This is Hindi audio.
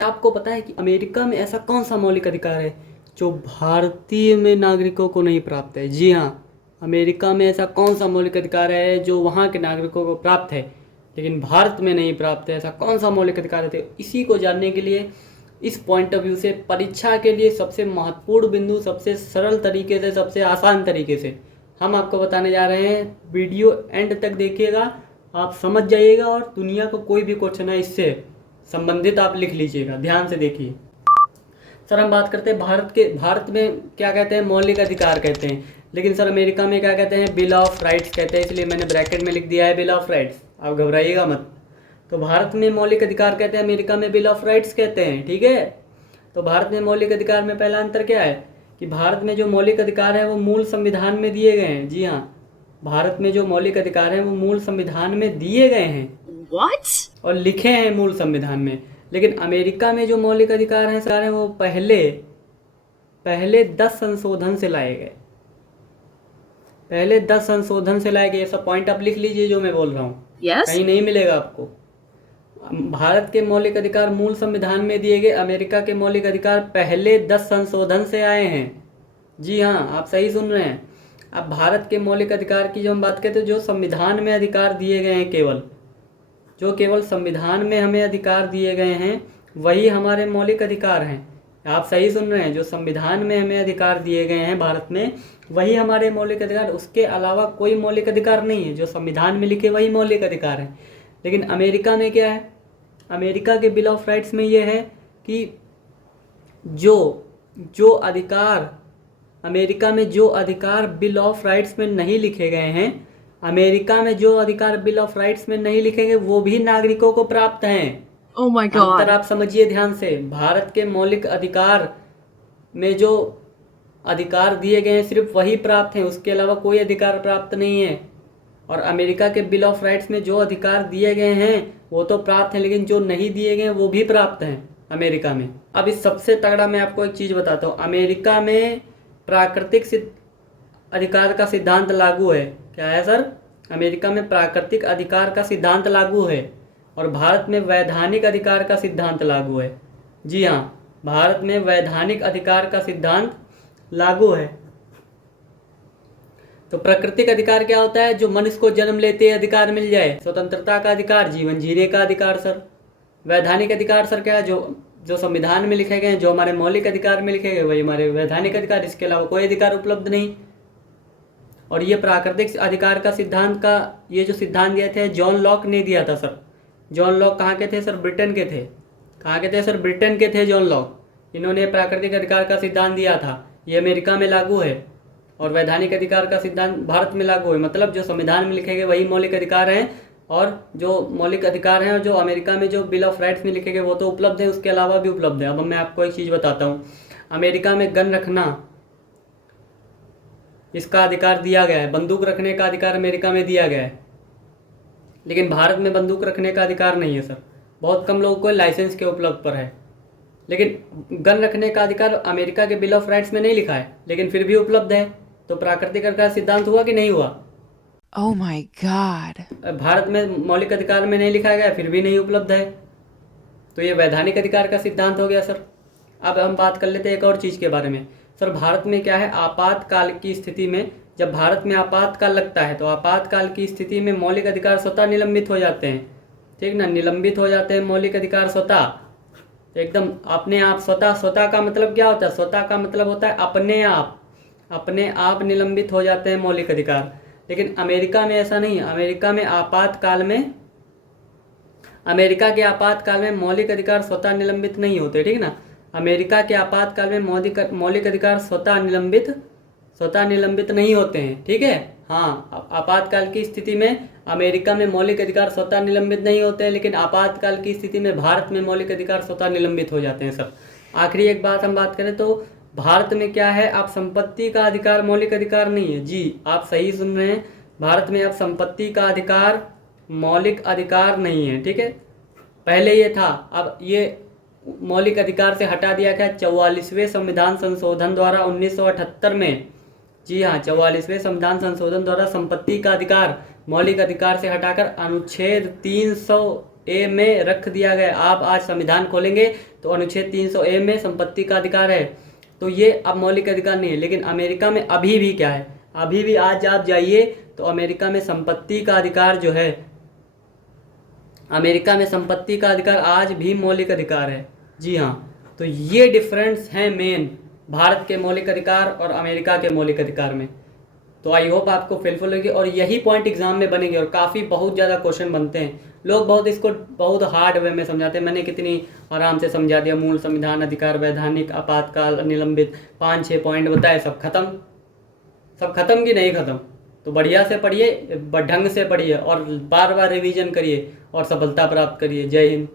आपको पता है कि अमेरिका में ऐसा कौन सा मौलिक अधिकार है जो भारतीय में नागरिकों को नहीं प्राप्त है? जी हाँ, अमेरिका में ऐसा कौन सा मौलिक अधिकार है जो वहाँ के नागरिकों को प्राप्त है लेकिन भारत में नहीं प्राप्त है? ऐसा कौन सा मौलिक अधिकार है? तो इसी को जानने के लिए, इस पॉइंट ऑफ व्यू से, परीक्षा के लिए सबसे महत्वपूर्ण बिंदु, सबसे सरल तरीके से, सबसे आसान तरीके से हम आपको बताने जा रहे हैं। वीडियो एंड तक देखिएगा, आप समझ जाइएगा और दुनिया को कोई भी क्वेश्चन है इससे संबंधित आप लिख लीजिएगा। ध्यान से देखिए सर। हम बात करते हैं भारत में क्या कहते हैं? मौलिक अधिकार कहते हैं। लेकिन सर अमेरिका में क्या कहते हैं? बिल ऑफ राइट्स कहते हैं। इसलिए मैंने ब्रैकेट में लिख दिया है बिल ऑफ राइट्स, आप घबराइएगा मत। तो भारत में मौलिक अधिकार कहते हैं, अमेरिका में बिल ऑफ राइट्स कहते हैं, ठीक है। तो भारत में मौलिक अधिकार में पहला अंतर क्या है कि भारत में जो मौलिक अधिकार है वो मूल संविधान में दिए गए हैं। जी हाँ, भारत में जो मौलिक अधिकार है वो मूल संविधान में दिए गए हैं। What? और लिखे हैं मूल संविधान में। लेकिन अमेरिका में जो मौलिक अधिकार हैं सारे वो पहले 10 संशोधन से लाए गए। पहले 10 संशोधन से लाए गए। ऐसा पॉइंट आप लिख लीजिए जो मैं बोल रहा हूँ। Yes? कहीं नहीं मिलेगा आपको। भारत के मौलिक अधिकार मूल संविधान में दिए गए, अमेरिका के मौलिक अधिकार पहले 10 संशोधन से आए हैं। जी हाँ, आप सही सुन रहे हैं। अब भारत के मौलिक अधिकार की जो हम बात करते हैं, जो संविधान में अधिकार दिए गए हैं, केवल संविधान में हमें अधिकार दिए गए हैं वही हमारे मौलिक अधिकार हैं। आप सही सुन रहे हैं, जो संविधान में हमें अधिकार दिए गए हैं भारत में वही हमारे मौलिक अधिकार, उसके अलावा कोई मौलिक अधिकार नहीं है। जो संविधान में लिखे वही मौलिक अधिकार हैं। लेकिन अमेरिका में क्या है? अमेरिका के बिल ऑफ राइट्स में ये है कि जो अधिकार अमेरिका में जो अधिकार बिल ऑफ राइट्स में नहीं लिखे गए हैं, अमेरिका में जो अधिकार बिल ऑफ राइट्स में नहीं लिखेंगे वो भी नागरिकों को प्राप्त हैं। Oh my अंतर god. आप समझिए ध्यान से। भारत के मौलिक अधिकार में जो अधिकार दिए गए हैं सिर्फ वही प्राप्त हैं, उसके अलावा कोई अधिकार प्राप्त नहीं है। और अमेरिका के बिल ऑफ राइट्स में जो अधिकार दिए गए हैं वो तो प्राप्त हैं, लेकिन जो नहीं दिए गए वो भी प्राप्त हैं अमेरिका में। अब इस सबसे तगड़ा मैं आपको एक चीज़ बताता हूँ। अमेरिका में प्राकृतिक अधिकार का सिद्धांत लागू है। क्या है सर? अमेरिका में प्राकृतिक अधिकार का सिद्धांत लागू है और भारत में वैधानिक अधिकार का सिद्धांत लागू है। जी हाँ, भारत में वैधानिक अधिकार का सिद्धांत लागू है। तो प्राकृतिक अधिकार क्या होता है? जो मनुष्य को जन्म लेते अधिकार मिल जाए, स्वतंत्रता का अधिकार, जीवन जीने का अधिकार सर। वैधानिक अधिकार सर क्या है? जो संविधान में लिखे गए हैं, जो हमारे मौलिक अधिकार में लिखे गए वही हमारे वैधानिक अधिकार, इसके अलावा कोई अधिकार उपलब्ध नहीं। और ये प्राकृतिक अधिकार का सिद्धांत का ये जो सिद्धांत दिया था जॉन लॉक ने दिया था सर। जॉन लॉक कहाँ के थे सर? ब्रिटेन के थे। कहाँ के थे सर? ब्रिटेन के थे जॉन लॉक। इन्होंने प्राकृतिक अधिकार का सिद्धांत दिया था, ये अमेरिका में लागू है। और वैधानिक अधिकार का सिद्धांत भारत में लागू है। मतलब जो संविधान में लिखे गए वही मौलिक अधिकार हैं, और जो मौलिक अधिकार हैं और जो अमेरिका में जो बिल ऑफ राइट्स में लिखे गए वो तो उपलब्ध है, उसके अलावा भी उपलब्ध है। अब मैं आपको एक चीज़ बताता हूँ। अमेरिका में गन रखना इसका अधिकार दिया गया है, बंदूक रखने का अधिकार अमेरिका में दिया गया है। लेकिन भारत में बंदूक रखने का अधिकार नहीं है सर। बहुत कम लोगों को लाइसेंस के उपलब्ध पर है। लेकिन गन रखने का अधिकार अमेरिका के बिल ऑफ राइट्स में नहीं लिखा है, लेकिन फिर भी उपलब्ध है। तो प्राकृतिक अधिकार सिद्धांत हुआ कि नहीं हुआ? Oh my god. भारत में मौलिक अधिकार में नहीं लिखा गया, फिर भी नहीं उपलब्ध है, तो ये वैधानिक अधिकार का सिद्धांत हो गया सर। अब हम बात कर लेते हैं एक और चीज़ के बारे में। सर भारत में क्या है? आपातकाल की स्थिति में, जब भारत में आपातकाल लगता है तो आपातकाल की स्थिति में मौलिक अधिकार स्वतः निलंबित हो जाते हैं। ठीक ना? निलंबित हो जाते हैं मौलिक अधिकार स्वतः, एकदम अपने आप। स्वतः का मतलब क्या होता है? स्वतः का मतलब होता है अपने आप निलंबित हो जाते हैं मौलिक अधिकार। लेकिन अमेरिका में ऐसा नहीं है। अमेरिका के आपातकाल में मौलिक अधिकार स्वतः निलंबित नहीं होते। ठीक ना? अमेरिका के आपातकाल में मौलिक अधिकार स्वतः निलंबित नहीं होते हैं। ठीक है? हाँ, आपातकाल की स्थिति में अमेरिका में मौलिक अधिकार स्वतः निलंबित नहीं होते हैं, लेकिन आपातकाल की स्थिति में भारत में मौलिक अधिकार स्वतः निलंबित हो जाते हैं सर। आखिरी एक बात हम बात करें तो भारत में क्या है? आप संपत्ति का अधिकार मौलिक अधिकार नहीं है। जी, आप सही सुन रहे हैं। भारत में अब संपत्ति का अधिकार मौलिक अधिकार नहीं है। ठीक है? पहले ये था, अब ये मौलिक अधिकार से हटा दिया गया 44वें संविधान संशोधन द्वारा 1978 में। जी हाँ, 44वें संविधान संशोधन द्वारा संपत्ति का अधिकार मौलिक अधिकार से हटाकर अनुच्छेद ए में रख दिया गया। आप आज संविधान खोलेंगे तो अनुच्छेद 300 ए में संपत्ति का अधिकार है, तो ये अब मौलिक अधिकार नहीं है। लेकिन अमेरिका में अभी भी क्या है, अभी भी आज आप जाइए तो अमेरिका में संपत्ति का अधिकार जो है, अमेरिका में संपत्ति का अधिकार आज भी मौलिक अधिकार है। जी हाँ, तो ये डिफरेंस है मेन भारत के मौलिक अधिकार और अमेरिका के मौलिक अधिकार में। तो आई होप आपको फेलफुल होगी और यही पॉइंट एग्जाम में बनेंगे और काफ़ी बहुत ज़्यादा क्वेश्चन बनते हैं। लोग बहुत इसको बहुत हार्ड वे में समझाते हैं, मैंने कितनी आराम से समझा दिया। मूल, संविधान, अधिकार, वैधानिक, आपातकाल, निलंबित, 5-6 पॉइंट बताए, सब खत्म। सब खत्म कि नहीं खत्म? तो बढ़िया से पढ़िए, ढंग से पढ़िए और बार बार रिवीजन करिए और सफलता प्राप्त करिए। जय हिंद।